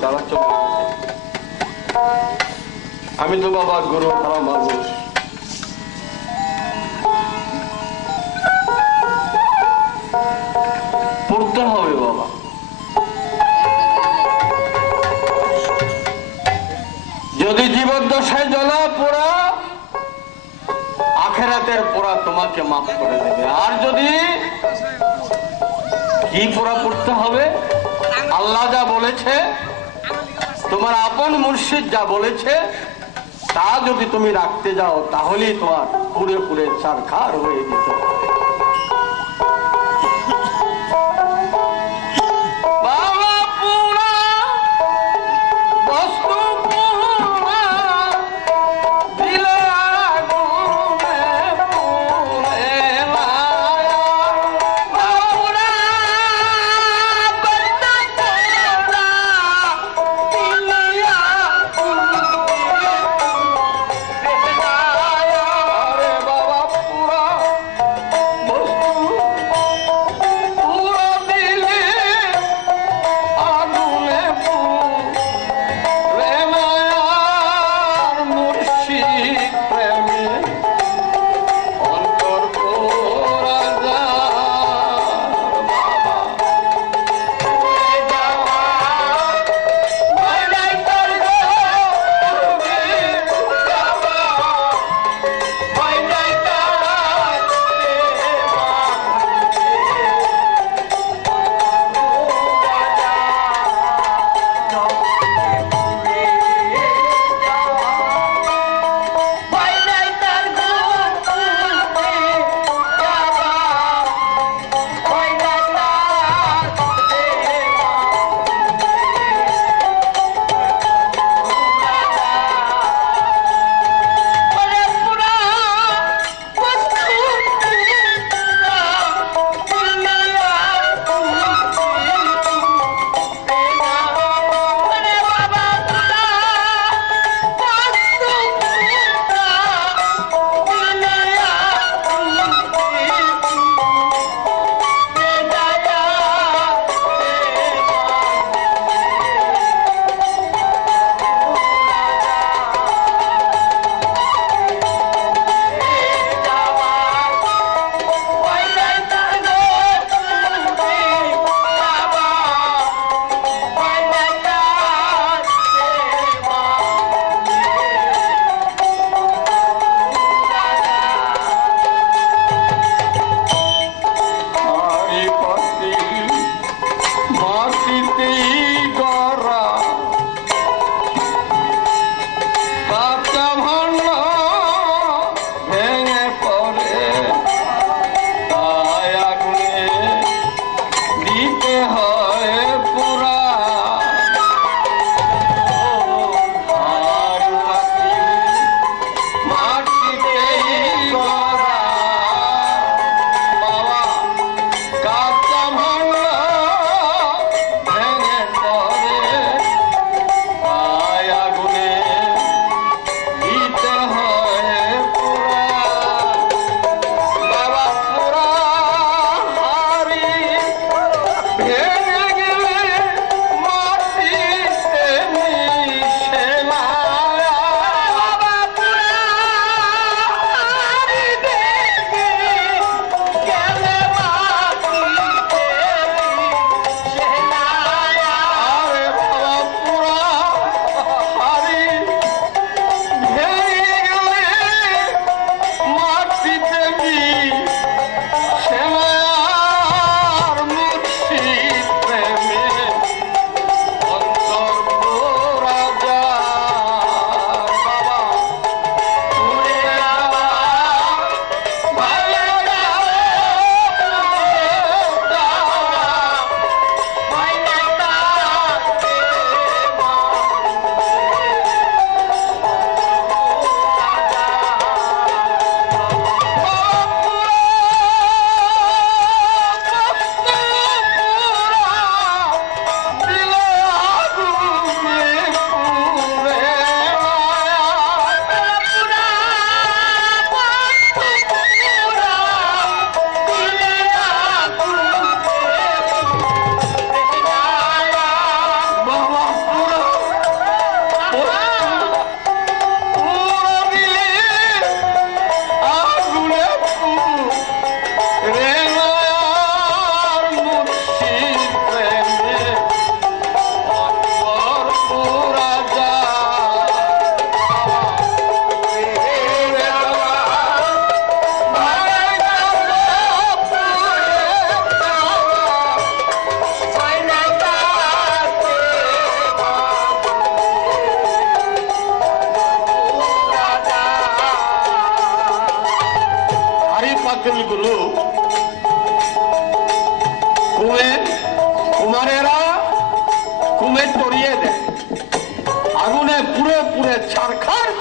তারা চলে আমি তো বাবা গুরু হারা মানুষ পড়তে হবে বাবা। যদি জীবদ্দশায় জ্বলা পোড়া, আখেরাতের পোড়া তোমাকে মাফ করে দেবে। আর যদি কি পোড়া পড়তে হবে? আল্লাহ যা বলেছে তোমার আপন মুর্শিদ যা বলেছে, তা যদি তুমি রাখতে যাও, তাহলেই তোমার পুরে পুরে চারখার হয়ে যেতে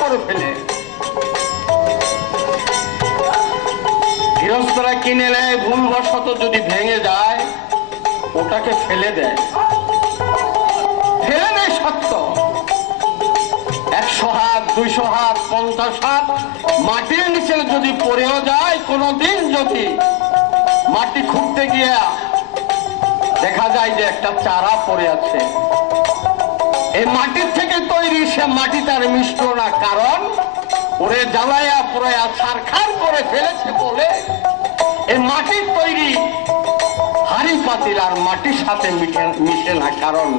ছারখার ফেলে। গৃহস্থরা কিনে নেয়, ভুলবশত যদি ভেঙে যায়, ওটাকে ফেলে দেয়। ফেলে দেয় সত্য। একশো হাত, দুইশো হাত, পঞ্চাশ হাত, মাটির নিচে যদি পড়েও যায়, কোনোদিন যদি মাটি খুঁড়তে গিয়া দেখা যায় যে একটা চারা পড়ে আছে। এই মাটির থেকে তৈরি সে মাটি তার মিশ্র না কারণ। ওরে জ্বালায়া পুরায়া ছারখার করে ফেলেছে বলে এই মাটির তৈরি হাড়ি পাতিল আর মাটির সাথে মিশে না কারণ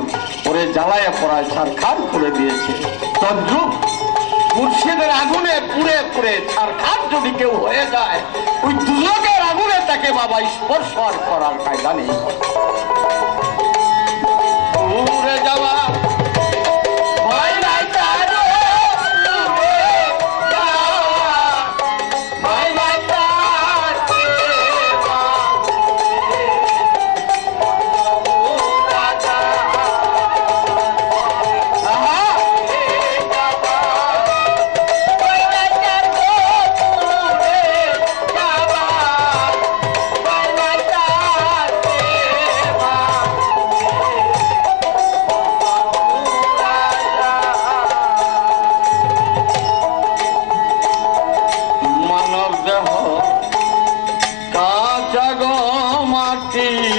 ওরে জ্বালায়া পড়ায় ছারখার করে দিয়েছে। তদ্রুপ মুর্শিদের আগুনে পুড়ে পুড়ে ছারখার যদি কেউ হয়ে যায়, ওই দুজকের আগুনে তাকে বাবা স্পর্শ আর করার কায়দা নেই। উড়ে গো মাটি।